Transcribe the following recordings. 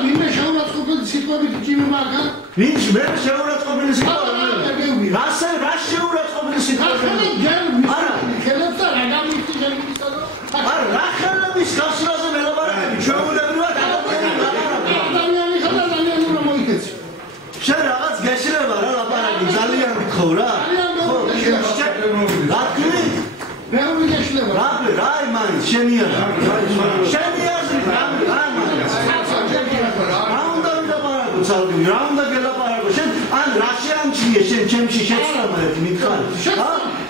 ვინმე შეურაცხყოფილი სიტყვებით იჭიმება? ვინც მე შეურაცხყოფილი სიტყვები? რა შეურაცხყოფილი სიტყვები? არა, ხელებსა რა გამიხდი შემიძლია? არა, რა ხელების გასვლაზე მელაპარაკები? ჩვეულებრივად ადამიანი ხარ და ადამიანი უნდა მოიქეცი. შენ რაღაც გეშლება რა ლაპარაკი ძალიან გქო რა. ხო, რა თქვი? მე რომ გეშლება. რა იმან შენია. შენია რა ცალკე რა უნდა გელაპარაკო შენ ან რა შეამჩნიე შენ ჩემში შეცდომად მითხარ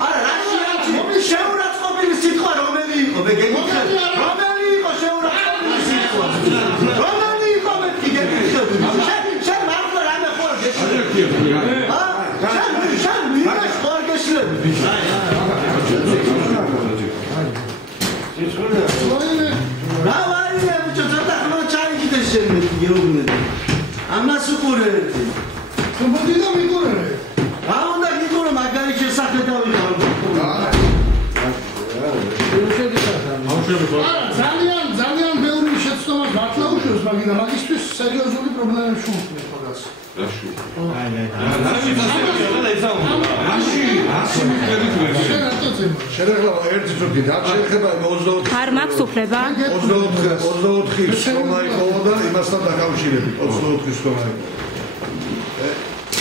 არა რა შეამჩნიე შეურაცხყოფილი სიტყვა რომელი იყო მე გეკითხე რომელი იყო შეურაცხყოფილი სიტყვა რომელი იყო მე გეკითხე შენ მართლა რამე ხარ გეშლები შენ ვინმე ხარ გეშლები რა ვარია ბიჭო ცოტა ხმა ჩაიგდე შენ გეუბნები ამას უყურებდი. მოდი და მიყურე. რა უნდა გიყურო მაგარი შესახე დავიღალ. ძალიან ბევრი შეცდომა გათლაუშებს, მაგრამ მაგისთვის სერიოზული პრობლემები შეუქმნით მაგას. რაში? შეიძლება ერთი წუთი და შეიძლება 24 არ მაქვს უფლება 24 სხდომა იყო და იმასთან დაკავშირებით 24 სხდომა იყო.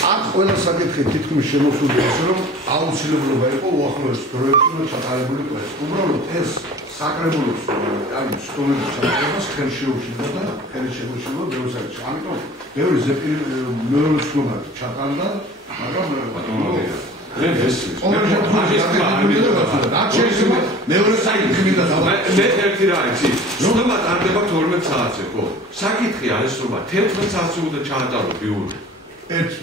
აქ ყველა საკითხი თითქმის შემოსულია ისე რომ აუცილებლობა იყო უახლოეს დროებში ჩატარებული პრესი. უბრალოდ ეს საკრებულოს ანუ სტუმრების ჩატარებას ხელში უშლიდა და ხელში უშლიდა ბევრი საკითხი. ამიტომ ბევრი მეორე სხდომა ჩატარდა, მაგრამ მეორე საკითხი მინდა დავაყენო. მე ერთი რა იცი? სხდომა ტარდება 12 საათზე, ხო? საკითხი არის რომ 11 საათზე უნდა ჩაატარო ბიური. ერთ